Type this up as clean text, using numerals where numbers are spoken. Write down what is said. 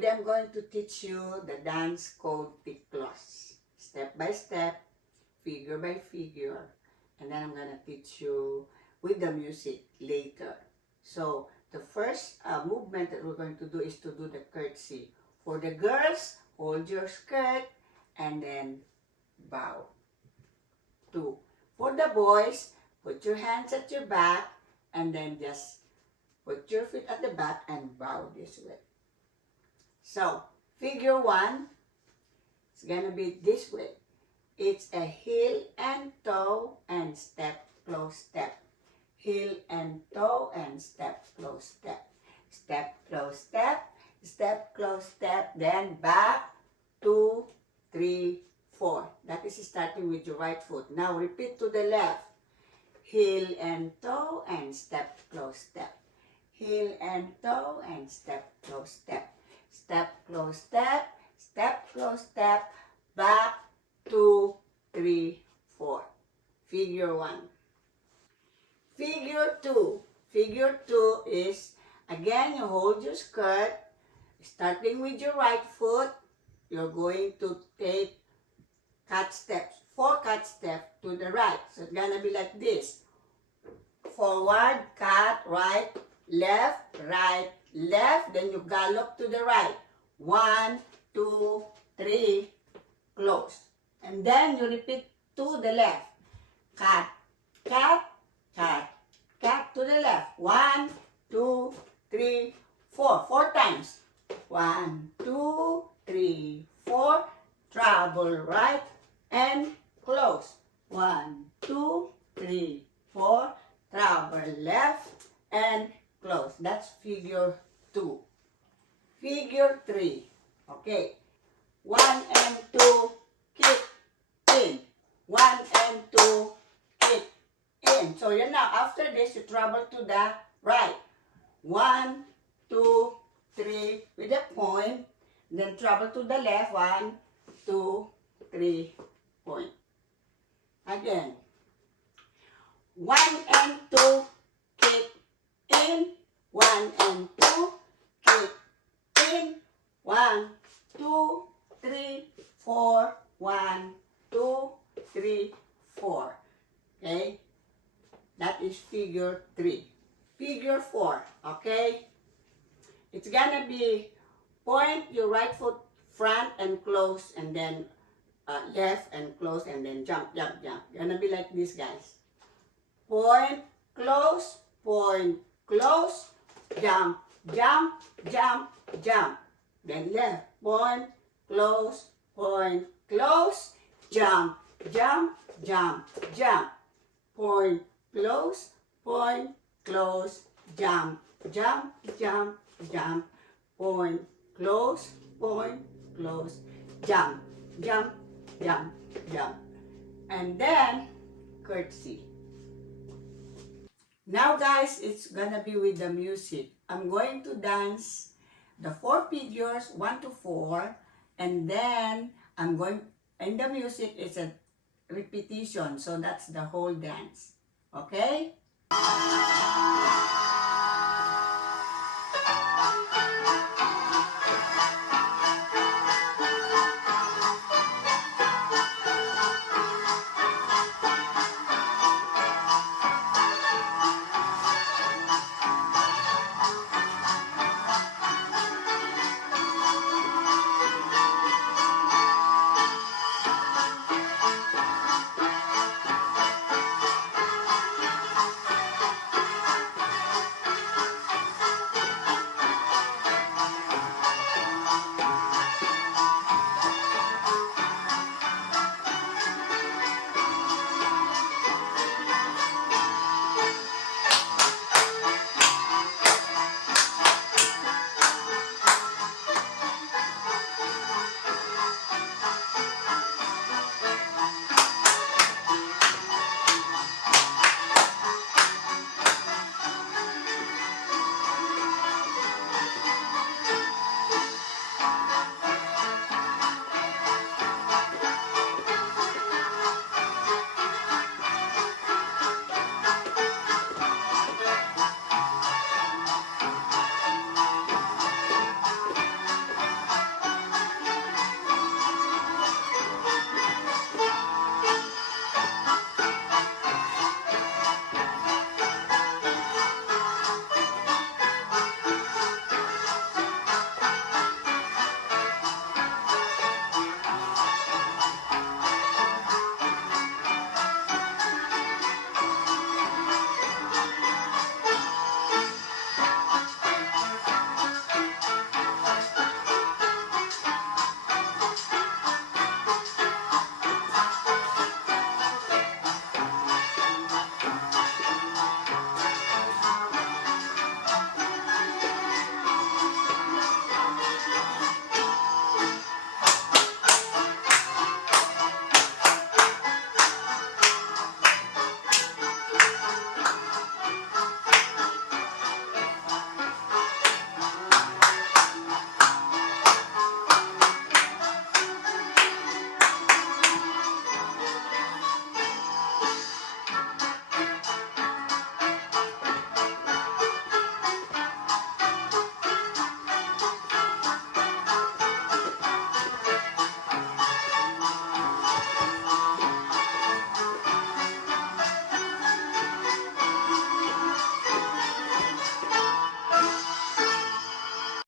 Today I'm going to teach you the dance called Tiklos. Step by step, figure by figure. And then I'm going to teach you with the music later. So the first movement that we're going to do is to do the curtsy. For the girls, hold your skirt and then bow. 2. For the boys, put your hands at your back and then just put your feet at the back and bow this way. So, figure 1, it's gonna be this way. It's a heel and toe and step, close, step. Heel and toe and step, close, step. Step, close, step. Step, close, step. Then back, 2, 3, 4. That is starting with your right foot. Now repeat to the left. Heel and toe and step, close, step. Heel and toe and step, close, step. Step, close, step. Step, close, step. Back, 2, 3, 4. Figure 1. Figure 2. Figure 2 is, again, you hold your skirt. Starting with your right foot, you're going to take cat steps, 4 cat steps to the right. So it's gonna be like this. Forward, cat, right, left, then you gallop to the right. 1, 2, 3, close. And then you repeat to the left. Cat, cat, cat, cat to the left. 1, 2, 3, 4. 4 times. 1, 2, 3, 4. Travel right and close. 1, 2, 3, 4. Travel left and close. That's figure 2. Figure 3. Okay. 1 and 2, kick in. 1 and 2, kick in. So you now, after this, you travel to the right. 1, 2, 3 with a point. Then travel to the left. 1, 2, 3 point. Again. 1 and 2, kick in. 1 and 2, kick in. 1, 2, 3, 4. 1, 2, 3, 4. Okay? That is figure 3. Figure 4. Okay? It's gonna be point your right foot front and close, and then left and close, and then jump, jump, jump. Gonna be like this, guys. Point, close, jump, jump, jump, jump. Then left, point, close, jump, jump, jump, jump. Point, close, jump, jump, jump, jump. Point, close, jump, jump, jump, jump. And then, curtsy. Now guys, it's gonna be with the music. I'm going to dance the 4 figures, 1 to 4, and then I'm going, and the music is a repetition, so that's the whole dance. Okay?